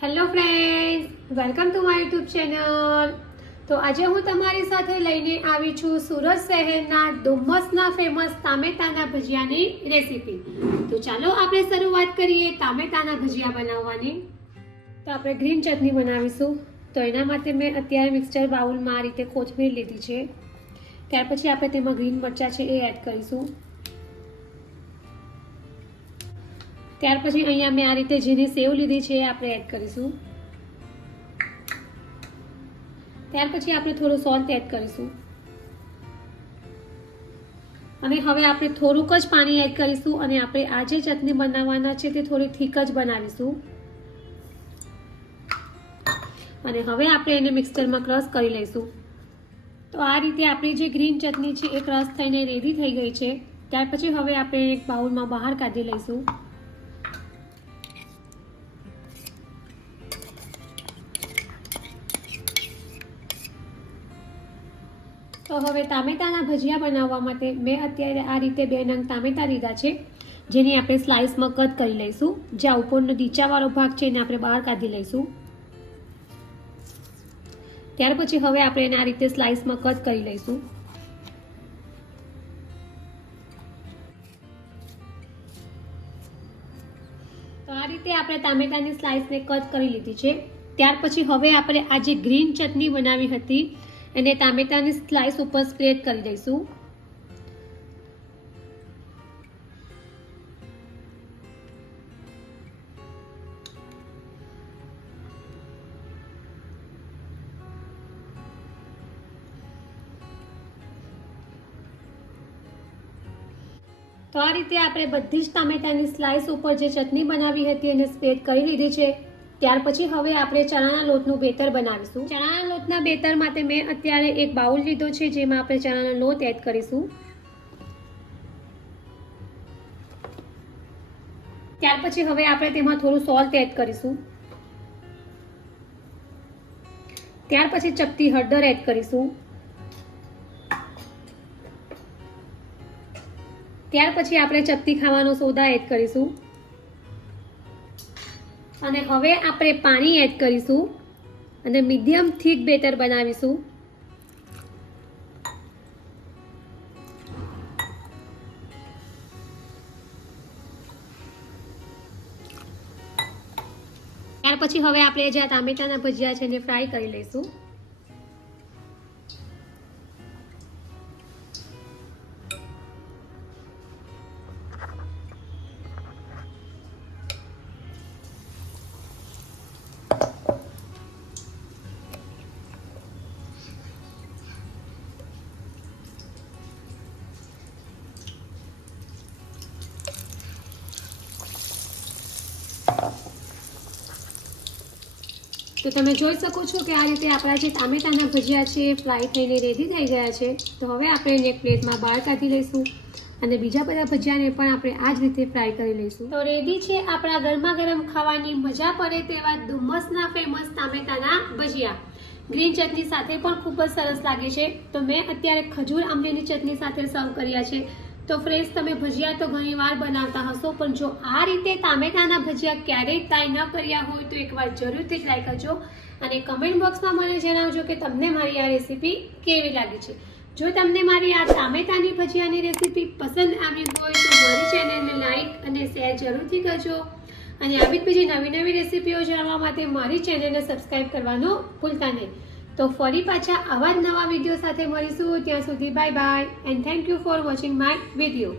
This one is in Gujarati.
Hello friends, welcome to my YouTube channel. તો આજે હું તમારી સાથે લઈને આવી છું સુરત શહેરના ડુમસના ફેમસ ટામેટાના ભજીયાની રેસીપી। તો ચાલો આપણે શરૂઆત કરીએ ટામેટાના ભજીયા બનાવવાની। તો આપણે ગ્રીન ચટણી બનાવીશું। તો એના માટે મેં અત્યારે મિક્સર બાઉલમાં આ રીતે કોથમીર લીધી છે। ત્યાર પછી આપણે તેમાં ગ્રીન મરચાં છે એ એડ કરીશું। ત્યાર પછી અહીંયા મેં આ રીતે ઝીણી સેવ લીધી છે આપણે એડ કરીશું। ત્યાર પછી આપણે થોડું સોલ્ટ એડ કરીશું અને હવે આપણે થોડુંક જ પાણી એડ કરીશું અને આપણે આ જે ચટણી બનાવવાના છે તે થોડી થીક જ બનાવીશું અને હવે આપણે એને મિક્સરમાં ક્રશ કરી લઈશું। તો આ રીતે આપણી જે ગ્રીન ચટણી છે એ ક્રશ થઈને રેડી થઈ ગઈ છે। ત્યાર પછી હવે આપણે એક બાઉલમાં બહાર કાઢી લઈશું। તો હવે ટામેટાના ભજીયા બનાવવા માટે મેં અત્યારે આ રીતે 2 નંગ ટામેટા લીધા છે, જેની આપણે સ્લાઇસમાં કટ કરી લઈશું। જ્યાં ઉપરનો નીચાવાળો ભાગ છે એને આપણે બહાર કાઢી લઈશું। ત્યાર પછી હવે આપણે એને આ રીતે સ્લાઇસમાં કટ કરી લઈશું। તો આ રીતે આપણે ટામેટાની સ્લાઇસને કટ કરી લીધી છે। ત્યાર પછી હવે આપણે આ જે ગ્રીન ચટણી બનાવી હતી એને ટામેટાની સ્લાઇસ ઉપર સ્પ્રેડ કરી દઈશું। તો આ રીતે આપણે બધી જ ટામેટાની સ્લાઇસ ઉપર જે ચટણી બનાવી હતી એને સ્પ્રેડ કરી લીધી છે। ત્યાર પછી હવે આપણે ચણાના લોટનું બેટર બનાવીશું। ચણાના લોટના બેટર માટે મેં અત્યારે એક બાઉલ લીધો છે, જેમાં આપણે ચણાનો લોટ એડ કરીશું। ત્યાર પછી હવે આપણે તેમાં થોડું સોલ્ટ એડ કરીશું। ત્યાર પછી ચપટી હળદર એડ કરીશું। ત્યાર પછી આપણે ચપટી ખાવાનો સોડા એડ કરીશું અને હવે આપણે પાણી એડ કરીશું અને મીડિયમ થીક બેટર બનાવીશું। ત્યાર પછી હવે આપણે જે ટામેટાના ભજીયા છે એને ફ્રાય કરી લઈશું। તો તમે જોઈ શકો છો કે આ રીતે આપણા જે ટામેટાના ભજીયા છે એ ફ્રાય થઈને રેડી થઈ ગયા છે। તો હવે આપણે એને એક પ્લેટમાં બહાર કાઢી લઈશું અને બીજા બધા ભજીયાને પણ આપણે આ જ રીતે ફ્રાય કરી લઈશું। તો રેડી છે આપણા ગરમા ગરમ ખાવાની મજા પડે તેવા ડુમસના ફેમસ ટામેટાના ભજીયા। ગ્રીન ચટણી સાથે પણ ખૂબ જ સરસ લાગે છે। તો મેં અત્યારે ખજૂર આંબલીની ચટણી સાથે સર્વ કર્યા છે। તો ફ્રેન્ડ્સ, તમે ભજીયા તો ઘણીવાર બનાવતા હશો, પણ જો આ રીતે ટામેટાના ભજીયા ક્યારેય ટ્રાય ન કર્યા હોય તો એકવાર જરૂરથી ટ્રાય કરજો અને કમેન્ટ બોક્સમાં મને જણાવજો કે તમને મારી આ રેસીપી કેવી લાગી છે। જો તમને મારી આ ટામેટાની ભજીયાની રેસીપી પસંદ આવી હોય તો મારી ચેનલને લાઈક અને શેર જરૂરથી કરજો અને આવી જ બીજી નવી નવી રેસીપીઓ જાણવા માટે મારી ચેનલને સબસ્ક્રાઈબ કરવાનું ભૂલતા નહીં। તો ફરી પાછા આવા જ નવા વિડીયો સાથે મળીશું। ત્યાં સુધી bye bye and thank you for watching my video.